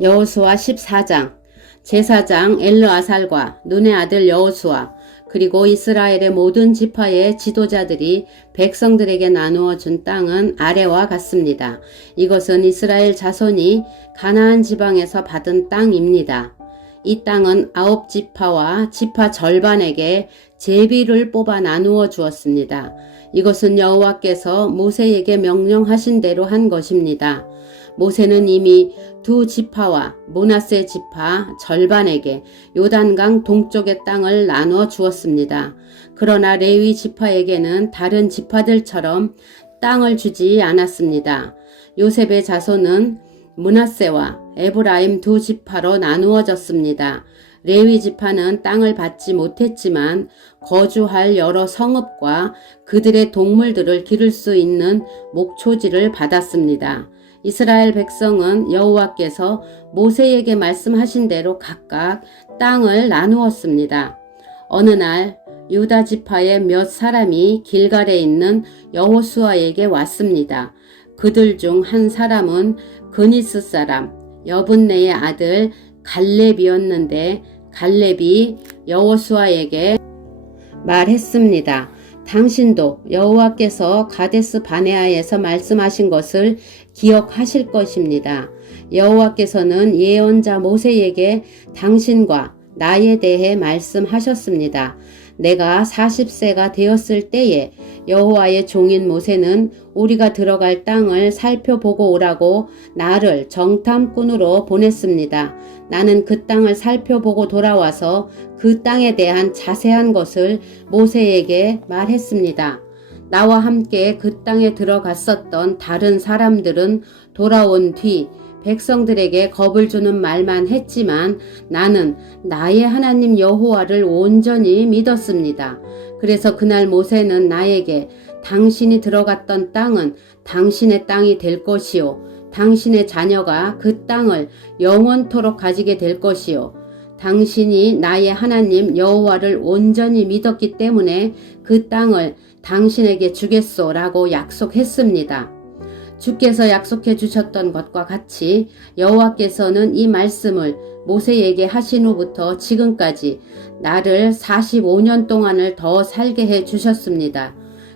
여호수아 14장. 제사장 엘르아살과 눈의 아들 여호수아 그리고 이스라엘의 모든 지파의 지도자들이 백성들에게 나누어 준 땅은 아래와 같습니다. 이것은 이스라엘 자손이 가나안 지방에서 받은 땅입니다. 이 땅은 9지파와 지파 절반에게 제비를 뽑아 나누어 주었습니다. 이것은 여호와께서 모세에게 명령하신 대로 한 것입니다. 모세는 이미 2지파와 므낫세 지파 절반에게 요단강 동쪽의 땅을 나누어 주었습니다. 그러나 레위 지파에게는 다른 지파들처럼 땅을 주지 않았습니다. 요셉의 자손은 므낫세와 에브라임 2지파로 나누어졌습니다. 레위 지파는 땅을 받지 못했지만 거주할 여러 성읍과 그들의 동물들을 기를 수 있는 목초지를 받았습니다. 이스라엘 백성은 여호와께서 모세에게 말씀하신 대로 각각 땅을 나누었습니다. 어느 날 유다 지파의 몇 사람이 길갈에 있는 여호수아에게 왔습니다. 그들 중 한 사람은 그니스 사람 여분네의 아들 갈렙이었는데 갈렙이 여호수아에게 말했습니다. 당신도 여호와께서 가데스 바네아에서 말씀하신 것을 기억하실 것입니다. 여호와께서는 예언자 모세에게 당신과 나에 대해 말씀하셨습니다. 내가 40세가 되었을 때에 여호와의 종인 모세는 우리가 들어갈 땅을 살펴보고 오라고 나를 정탐꾼으로 보냈습니다. 나는 그 땅을 살펴보고 돌아와서 그 땅에 대한 자세한 것을 모세에게 말했습니다. 나와 함께 그 땅에 들어갔었던 다른 사람들은 돌아온 뒤 백성들에게 겁을 주는 말만 했지만 나는 나의 하나님 여호와를 온전히 믿었습니다. 그래서 그날 모세는 나에게 당신이 들어갔던 땅은 당신의 땅이 될 것이요 당신의 자녀가 그 땅을 영원토록 가지게 될 것이요 당신이 나의 하나님 여호와를 온전히 믿었기 때문에 그 땅을 당신에게 주겠소라고 약속했습니다. 주께서 약속해 주셨던 것과 같이 여호와께서는 이 말씀을 모세에게 하신 후부터 지금까지 나를 45년 동안을 더 살게 해 주셨습니다.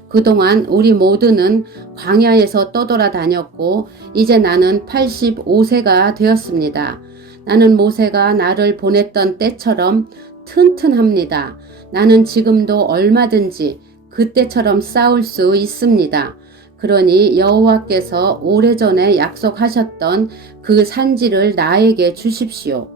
그동안 우리 모두는 광야에서 떠돌아다녔고 이제 나는 85세가 되었습니다. 나는 모세가 나를 보냈던 때처럼 튼튼합니다. 나는 지금도 얼마든지 그때처럼 싸울 수 있습니다. 그러니 여호와께서 오래전에 약속하셨던 그 산지를 나에게 주십시오.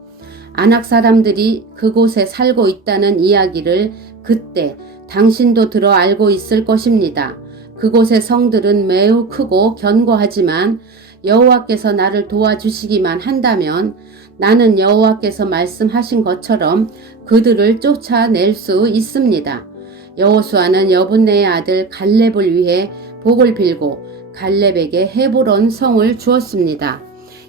아낙 사람들이 그곳에 살고 있다는 이야기를 그때 당신도 들어 알고 있을 것입니다. 그곳의 성들은 매우 크고 견고하지만 여호와께서 나를 도와주시기만 한다면 나는 여호와께서 말씀하신 것처럼 그들을 쫓아낼 수 있습니다. 여호수아는 여분네의 아들 갈렙을 위해 복을 빌고 갈렙에게 헤브론 성을 주었습니다.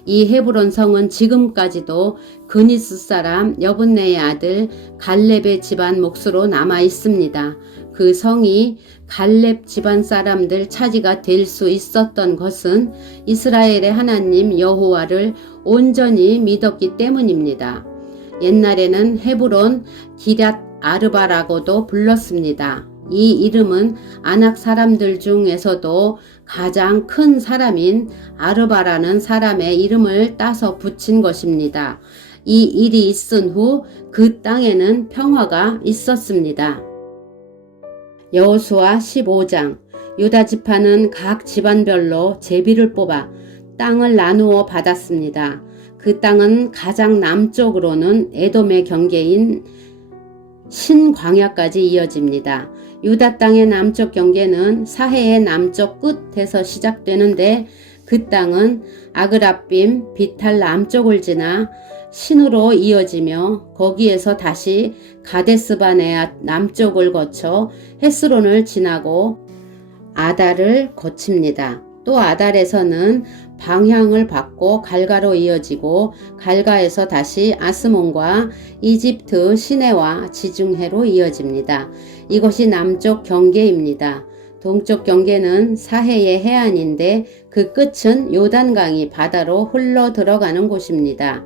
이 헤브론 성은 지금까지도 그니스 사람 여분네의 아들 갈렙의 집안 몫으로 남아 있습니다. 그 성이 갈렙 집안 사람들 차지가 될 수 있었던 것은 이스라엘의 하나님 여호와를 온전히 믿었기 때문입니다. 옛날에는 헤브론 기럇 아르바라고도 불렀습니다. 이 이름은 아낙 사람들 중에서도 가장 큰 사람인 아르바라는 사람의 이름을 따서 붙인 것입니다. 이 일이 있은 후 그 땅에는 평화가 있었습니다. 여호수아 15장. 유다 지파는 각 집안별로 제비를 뽑아 땅을 나누어 받았습니다. 그 땅은 가장 남쪽으로는 에돔의 경계인 신광야까지 이어집니다. 유다 땅의 남쪽 경계는 사해의 남쪽 끝에서 시작되는데 그 땅은 아그라빔, 비탈 남쪽을 지나 신으로 이어지며 거기에서 다시 가데스바네아 남쪽을 거쳐 헤스론을 지나고 아달을 거칩니다. 또 아달에서는 방향을 바꿔 갈가로 이어지고 갈가에서 다시 아스몬과 이집트 시내와 지중해로 이어집니다. 이것이 남쪽 경계입니다. 동쪽 경계는 사해의 해안인데 그 끝은 요단강이 바다로 흘러 들어가는 곳입니다.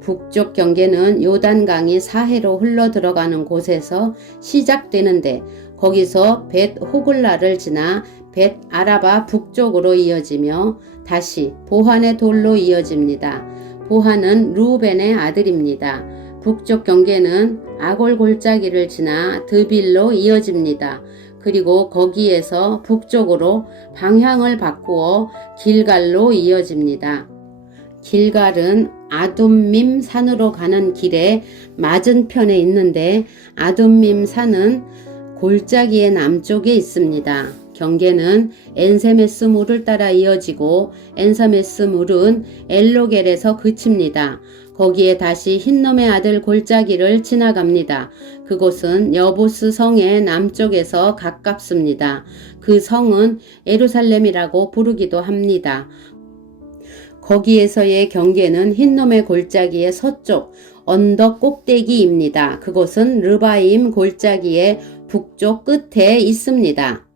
북쪽 경계는 요단강이 사해로 흘러 들어가는 곳에서 시작되는데 거기서 벳 호글라를 지나 벳 아라바 북쪽으로 이어지며 다시 보한의 돌로 이어집니다. 보한은 루벤의 아들입니다. 북쪽 경계는 아골 골짜기를 지나 드빌로 이어집니다. 그리고 거기에서 북쪽으로 방향을 바꾸어 길갈로 이어집니다. 길갈은 아둠밈 산으로 가는 길에 맞은편에 있는데 아둠밈 산은 골짜기의 남쪽에 있습니다. 경계는 엔세메스 물을 따라 이어지고 엔세메스 물은 엘로겔에서 그칩니다. 거기에 다시 흰놈의 아들 골짜기를 지나갑니다. 그곳은 여보스 성의 남쪽에서 가깝습니다. 그 성은 예루살렘이라고 부르기도 합니다. 거기에서의 경계는 흰놈의 골짜기의 서쪽 언덕 꼭대기입니다. 그곳은 르바임 골짜기의 북쪽 끝에 있습니다.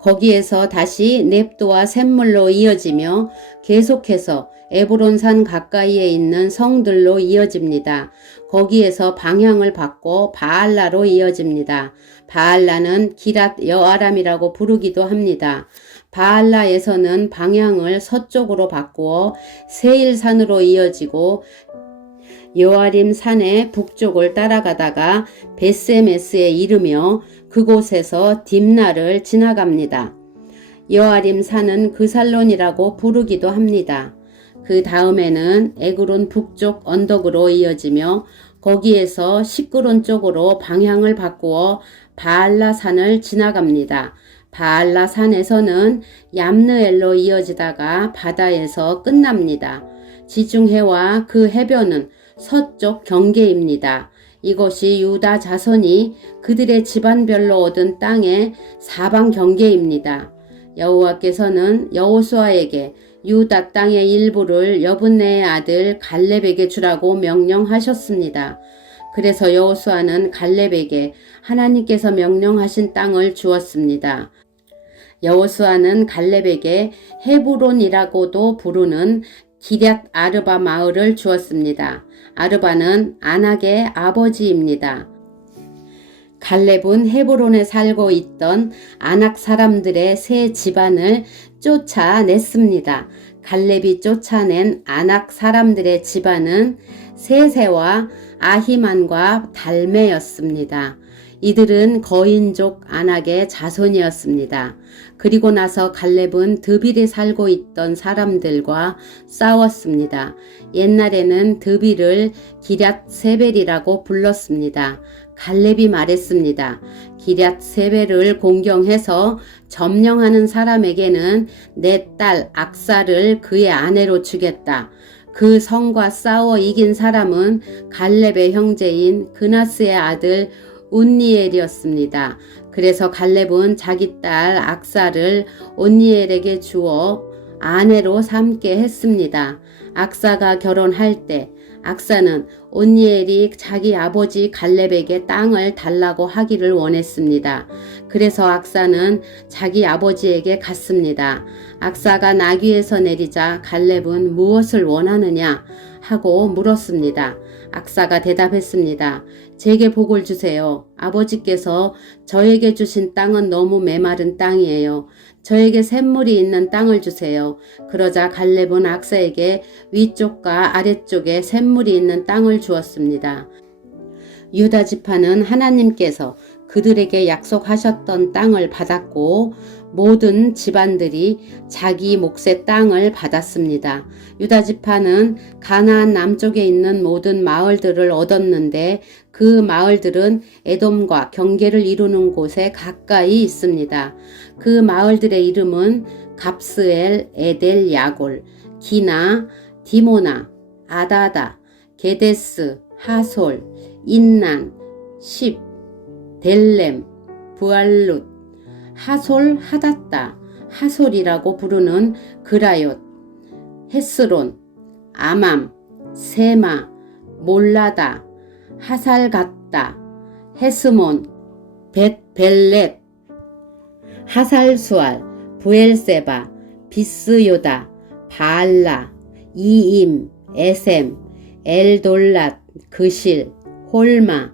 거기에서 다시 넵도와 샘물로 이어지며 계속해서 에브론산 가까이에 있는 성들로 이어집니다. 거기에서 방향을 바꿔 바알라로 이어집니다. 바알라는 기랏 여아람이라고 부르기도 합니다. 바알라에서는 방향을 서쪽으로 바꾸어 세일산으로 이어지고 여아림 산의 북쪽을 따라가다가 베세메스에 이르며 그곳에서 딥나를 지나갑니다. 여아림 산은 그살론이라고 부르기도 합니다. 그 다음에는 에그론 북쪽 언덕으로 이어지며 거기에서 시끄론 쪽으로 방향을 바꾸어 바알라 산을 지나갑니다. 바알라 산에서는 얌느엘로 이어지다가 바다에서 끝납니다. 지중해와 그 해변은 서쪽 경계입니다. 이것이 유다 자손이 그들의 집안별로 얻은 땅의 사방 경계입니다. 여호와께서는 여호수아에게 유다 땅의 일부를 여분네의 아들 갈렙에게 주라고 명령하셨습니다. 그래서 여호수아는 갈렙에게 하나님께서 명령하신 땅을 주었습니다. 여호수아는 갈렙에게 헤브론이라고도 부르는 기럇 아르바 마을을 주었습니다. 아르바는 아낙의 아버지입니다. 갈렙은 헤브론에 살고 있던 아낙 사람들의 세 집안을 쫓아냈습니다. 갈렙이 쫓아낸 아낙 사람들의 집안은 세세와 아히만과 달메였습니다. 이들은 거인족 아낙의 자손이었습니다. 그리고 나서 갈렙은 드빌에 살고 있던 사람들과 싸웠습니다. 옛날에는 드빌을 기럇 세벨이라고 불렀습니다. 갈렙이 말했습니다. 기럇 세벨을 공경해서 점령하는 사람에게는 내 딸 악사를 그의 아내로 주겠다. 그 성과 싸워 이긴 사람은 갈렙의 형제인 그나스의 아들 온니엘이었습니다. 그래서 갈렙은 자기 딸 악사를 온니엘에게 주어 아내로 삼게 했습니다. 악사가 결혼할 때 악사는 온니엘이 자기 아버지 갈렙에게 땅을 달라고 하기를 원했습니다. 그래서 악사는 자기 아버지에게 갔습니다. 악사가 나귀에서 내리자 갈렙은 무엇을 원하느냐 하고 물었습니다. 악사가 대답했습니다. 제게 복을 주세요. 아버지께서 저에게 주신 땅은 너무 메마른 땅이에요. 저에게 샘물이 있는 땅을 주세요. 그러자 갈렙은 악사에게 위쪽과 아래쪽에 샘물이 있는 땅을 주었습니다. 유다 지파는 하나님께서 그들에게 약속하셨던 땅을 받았고 모든 집안들이 자기 몫의 땅을 받았습니다. 유다 지파는 가나안 남쪽에 있는 모든 마을들을 얻었는데 그 마을들은 에돔과 경계를 이루는 곳에 가까이 있습니다. 그 마을들의 이름은 갑스엘, 에델, 야골, 기나, 디모나, 아다다, 게데스, 하솔, 인난, 십, 델렘, 부알룻, 하솔 하닷다, 하솔이라고 부르는 그라옅, 헤스론, 아맘, 세마, 몰라다, 하살갓다, 헤스몬, 벳벨렛, 하살수알, 부엘세바, 비스요다, 바알라, 이임, 에셈, 엘돌랏, 그실, 홀마,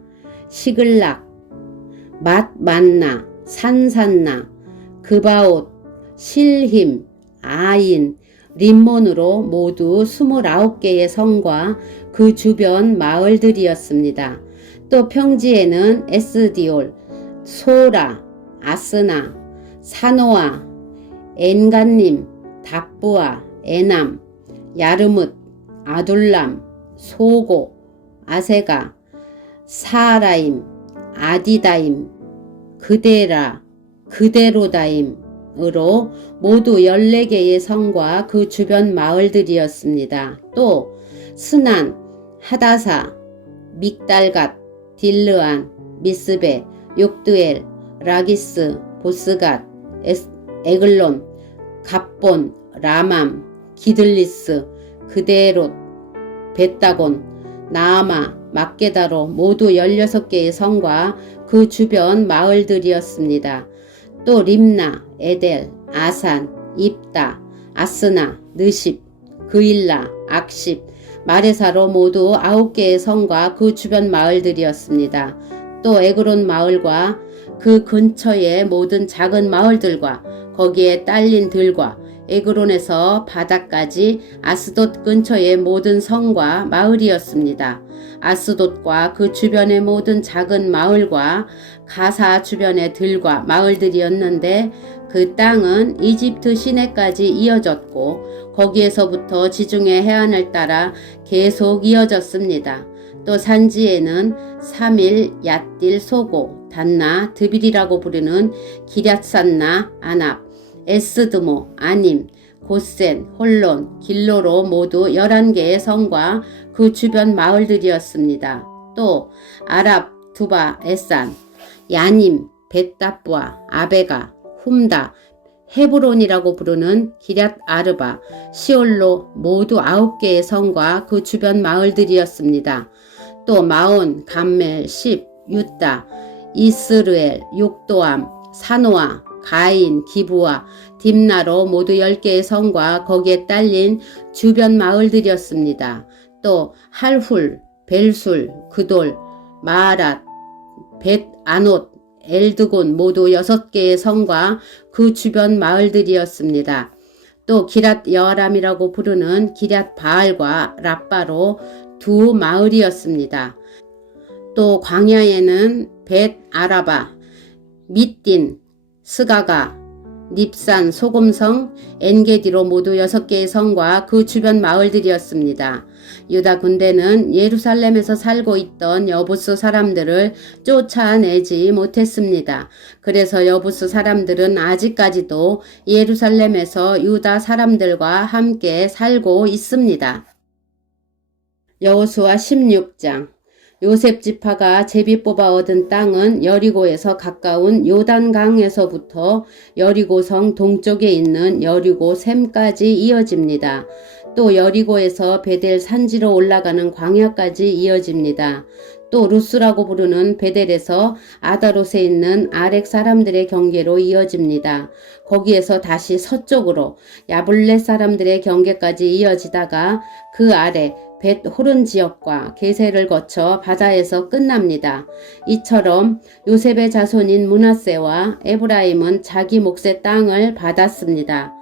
시글락, 맛만나, 산산나, 그바옷, 실힘, 아인, 림몬으로 모두 29개의 성과 그 주변 마을들이었습니다. 또 평지에는 에스디올, 소라, 아스나, 사노아, 엔간님, 답부아, 에남, 야르뭇, 아둘람, 소고, 아세가, 사라임, 아디다임, 그데라, 그데로다임으로 모두 14개의 성과 그 주변 마을들이었습니다. 또 스난, 하다사, 믹달갓, 딜르안, 미스베, 욕드엘, 라기스, 보스갓, 에글론, 갑본, 라맘, 기들리스, 그데롯, 벳다곤, 나아마, 막게다로 모두 16개의 성과 그 주변 마을들이었습니다. 또 림나, 에델, 아산, 입다, 아스나, 느십, 그일라, 악십, 마레사로 모두 9개의 성과 그 주변 마을들이었습니다. 또 에그론 마을과 그 근처의 모든 작은 마을들과 거기에 딸린 들과 에그론에서 바다까지 아스돗 근처의 모든 성과 마을이었습니다. 아스돗과 그 주변의 모든 작은 마을과 가사 주변의 들과 마을들이었는데 그 땅은 이집트 시내까지 이어졌고 거기에서부터 지중해 해안을 따라 계속 이어졌습니다. 또 산지에는 사밀, 얏딜, 소고, 단나, 드빌이라고 부르는 기럇산나, 아납, 에스드모, 아님, 고센, 홀론, 길로로 모두 11개의 성과 그 주변 마을들이었습니다. 또 아랍, 두바, 에산, 야님, 벳다부아, 아베가, 훔다, 헤브론이라고 부르는 기럇 아르바, 시올로 모두 9개의 성과 그 주변 마을들이었습니다. 또 마온, 감멜, 십, 유다, 이스르엘, 욕도암, 사노아, 가인, 기부아, 딥나로 모두 10개의 성과 거기에 딸린 주변 마을들이었습니다. 또 할훌, 벨술, 그돌, 마아랏, 벳아노트, 엘드곤 모두 6개의 성과 그 주변 마을들이었습니다. 또 기랏 여아람이라고 부르는 기럇 바알과 랍바로 두 마을이었습니다. 또 광야에는 벳 아라바, 밑딘, 스가가, 닙산, 소금성, 엔게디로 모두 6개의 성과 그 주변 마을들이었습니다. 유다 군대는 예루살렘에서 살고 있던 여부스 사람들을 쫓아내지 못했습니다. 그래서 여부스 사람들은 아직까지도 예루살렘에서 유다 사람들과 함께 살고 있습니다. 여호수아 16장. 요셉 지파가 제비 뽑아 얻은 땅은 여리고에서 가까운 요단강에서부터 여리고성 동쪽에 있는 여리고 샘까지 이어집니다. 또 여리고에서 베델 산지로 올라가는 광야까지 이어집니다. 또 루스라고 부르는 베델에서 아다롯에 있는 아렉 사람들의 경계로 이어집니다. 거기에서 다시 서쪽으로 야블렛 사람들의 경계까지 이어지다가 그 아래 벳 호른 지역과 게세를 거쳐 바다에서 끝납니다. 이처럼 요셉의 자손인 므낫세와 에브라임은 자기 몫의 땅을 받았습니다.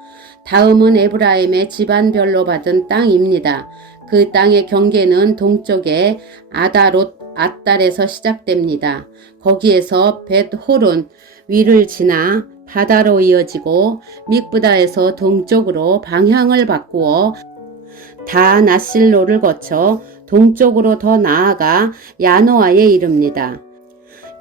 다음은 에브라임의 집안별로 받은 땅입니다. 그 땅의 경계는 동쪽에 아다롯 앗달에서 시작됩니다. 거기에서 벳 호른 위를 지나 바다로 이어지고 믹브다에서 동쪽으로 방향을 바꾸어 다 나실로를 거쳐 동쪽으로 더 나아가 야노아에 이릅니다.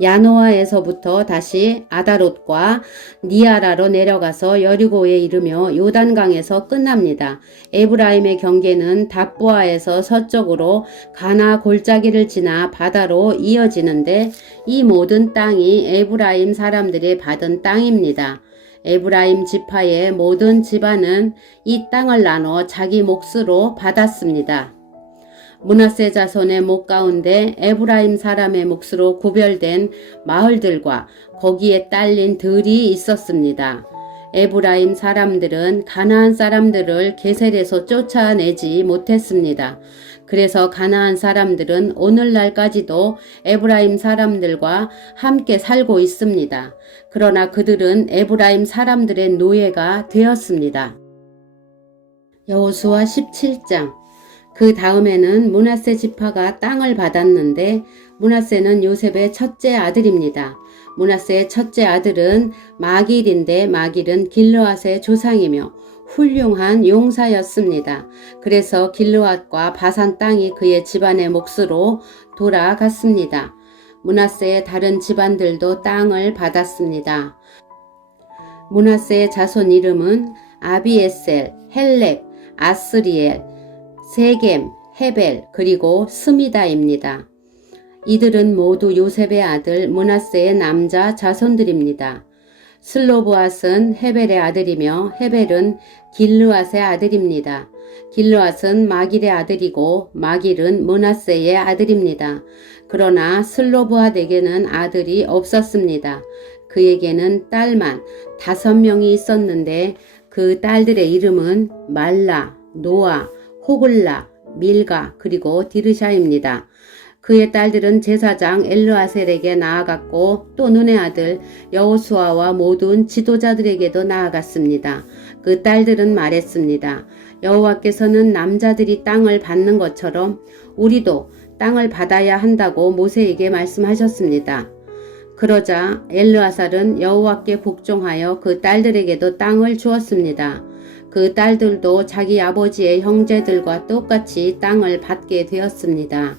야노아에서부터 다시 아다롯과 니아라로 내려가서 여리고에 이르며 요단강에서 끝납니다. 에브라임의 경계는 답부아에서 서쪽으로 가나 골짜기를 지나 바다로 이어지는데 이 모든 땅이 에브라임 사람들이 받은 땅입니다. 에브라임 지파의 모든 집안은 이 땅을 나눠 자기 몫으로 받았습니다. 므낫세 자손의 목 가운데 에브라임 사람의 몫으로 구별된 마을들과 거기에 딸린 들이 있었습니다. 에브라임 사람들은 가나안 사람들을 게셀에서 쫓아내지 못했습니다. 그래서 가나안 사람들은 오늘날까지도 에브라임 사람들과 함께 살고 있습니다. 그러나 그들은 에브라임 사람들의 노예가 되었습니다. 여호수아 17장. 그 다음에는 므낫세 지파가 땅을 받았는데 므낫세는 요셉의 첫째 아들입니다. 므낫세의 첫째 아들은 마길인데 마길은 길르앗의 조상이며 훌륭한 용사였습니다. 그래서 길르앗과 바산 땅이 그의 집안의 몫으로 돌아갔습니다. 므낫세의 다른 집안들도 땅을 받았습니다. 므낫세의 자손 이름은 아비에셀, 헬렉, 아스리엘, 세겜, 헤벨, 그리고 스미다입니다. 이들은 모두 요셉의 아들 므낫세의 남자 자손들입니다. 슬로브앗은 헤벨의 아들이며 헤벨은 길르앗의 아들입니다. 길르앗은 마길의 아들이고 마길은 므낫세의 아들입니다. 그러나 슬로브앗에게는 아들이 없었습니다. 그에게는 딸만 5명이 있었는데 그 딸들의 이름은 말라, 노아, 호글라, 밀가, 그리고 디르샤입니다. 그의 딸들은 제사장 엘르아셀에게 나아갔고 또 눈의 아들 여호수아와 모든 지도자들에게도 나아갔습니다. 그 딸들은 말했습니다. 여호와께서는 남자들이 땅을 받는 것처럼 우리도 땅을 받아야 한다고 모세에게 말씀하셨습니다. 그러자 엘르아살은 여호와께 복종하여 그 딸들에게도 땅을 주었습니다. 그 딸들도 자기 아버지의 형제들과 똑같이 땅을 받게 되었습니다.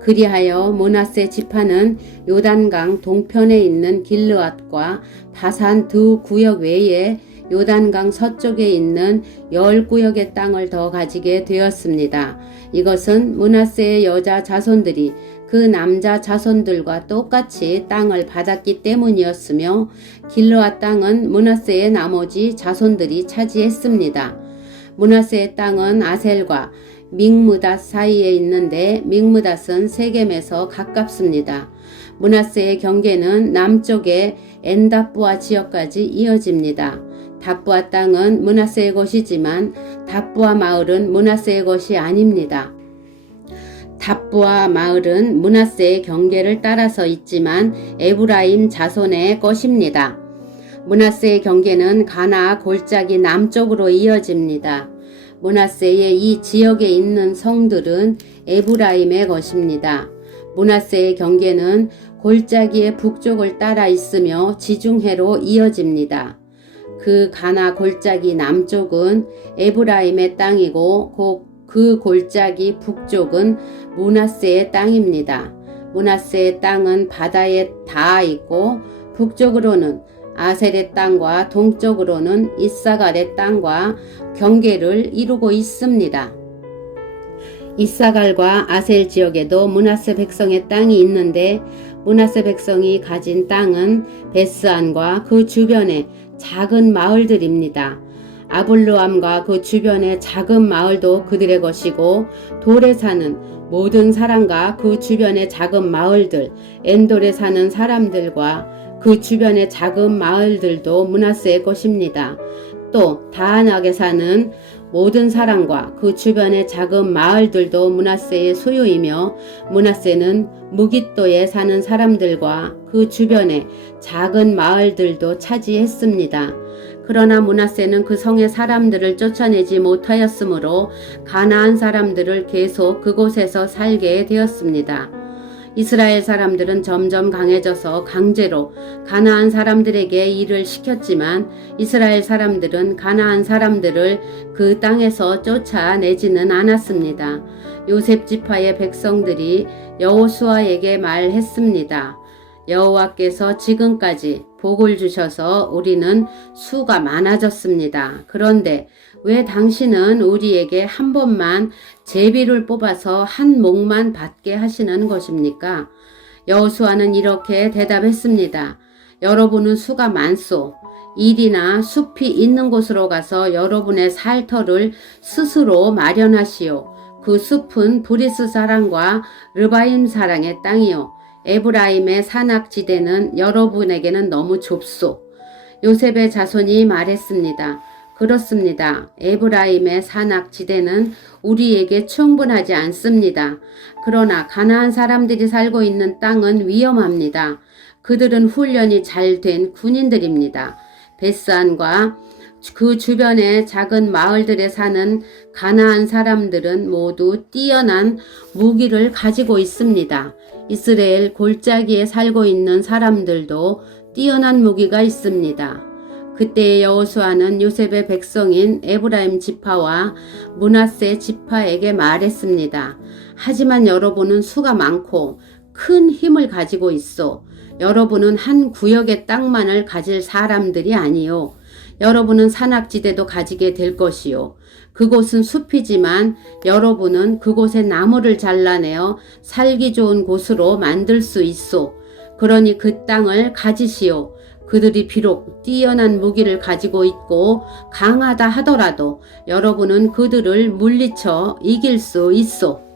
그리하여 므낫세 지파는 요단강 동편에 있는 길르앗과 바산 두 구역 외에 요단강 서쪽에 있는 10구역의 땅을 더 가지게 되었습니다. 이것은 므낫세의 여자 자손들이 그 남자 자손들과 똑같이 땅을 받았기 때문이었으며 길르앗 땅은 므낫세의 나머지 자손들이 차지했습니다. 므낫세의 땅은 아셀과 믹므닷 사이에 있는데 믹므닷은 세겜에서 가깝습니다. 므낫세의 경계는 남쪽의 엔다부아 지역까지 이어집니다. 다부아 땅은 므낫세의 것이지만 다부아 마을은 므낫세의 것이 아닙니다. 다부아 마을은 므낫세의 경계를 따라서 있지만 에브라임 자손의 것입니다. 므낫세의 경계는 가나아 골짜기 남쪽으로 이어집니다. 므낫세의 이 지역에 있는 성들은 에브라임의 것입니다. 므낫세의 경계는 골짜기의 북쪽을 따라 있으며 지중해로 이어집니다. 그 가나 골짜기 남쪽은 에브라임의 땅이고 그 골짜기 북쪽은 므낫세의 땅입니다. 므낫세의 땅은 바다에 닿아 있고 북쪽으로는 아셀의 땅과 동쪽으로는 이사갈의 땅과 경계를 이루고 있습니다. 이사갈과 아셀 지역에도 므낫세 백성의 땅이 있는데 므낫세 백성이 가진 땅은 베스안과 그 주변의 작은 마을들입니다. 아블루암과 그 주변의 작은 마을도 그들의 것이고 돌에 사는 모든 사람과 그 주변의 작은 마을들, 엔돌에 사는 사람들과 그 주변의 작은 마을들도 므낫세의 것입니다. 또 다한악에 사는 모든 사람과 그 주변의 작은 마을들도 므낫세의 소유이며 므낫세는 무깃도에 사는 사람들과 그 주변의 작은 마을들도 차지했습니다. 그러나 므낫세는 그 성의 사람들을 쫓아내지 못하였으므로 가나안 사람들을 계속 그곳에서 살게 되었습니다. 이스라엘 사람들은 점점 강해져서 강제로 가나안 사람들에게 일을 시켰지만 이스라엘 사람들은 가나안 사람들을 그 땅에서 쫓아내지는 않았습니다. 요셉 지파의 백성들이 여호수아에게 말했습니다. 여호와께서 지금까지 복을 주셔서 우리는 수가 많아졌습니다. 그런데 왜 당신은 우리에게 한 번만 제비를 뽑아서 한 몫만 받게 하시는 것입니까? 여호수아는 이렇게 대답했습니다. 여러분은 수가 많소. 일이나 숲이 있는 곳으로 가서 여러분의 살 터를 스스로 마련하시오. 그 숲은 브리스 사랑과 르바임 사랑의 땅이요. 에브라임의 산악지대는 여러분에게는 너무 좁소. 요셉의 자손이 말했습니다. 그렇습니다. 에브라임의 산악지대는 우리에게 충분하지 않습니다. 그러나 가나안 사람들이 살고 있는 땅은 위험합니다. 그들은 훈련이 잘 된 군인들입니다. 베스안과 그 주변의 작은 마을들에 사는 가나안 사람들은 모두 뛰어난 무기를 가지고 있습니다. 이스라엘 골짜기에 살고 있는 사람들도 뛰어난 무기가 있습니다. 그때 여호수아는 요셉의 백성인 에브라임 지파와 므낫세 지파에게 말했습니다. 하지만 여러분은 수가 많고 큰 힘을 가지고 있어. 여러분은 한 구역의 땅만을 가질 사람들이 아니요. 여러분은 산악지대도 가지게 될 것이요. 그곳은 숲이지만 여러분은 그곳에 나무를 잘라내어 살기 좋은 곳으로 만들 수 있소. 그러니 그 땅을 가지시오. 그들이 비록 뛰어난 무기를 가지고 있고 강하다 하더라도 여러분은 그들을 물리쳐 이길 수 있소.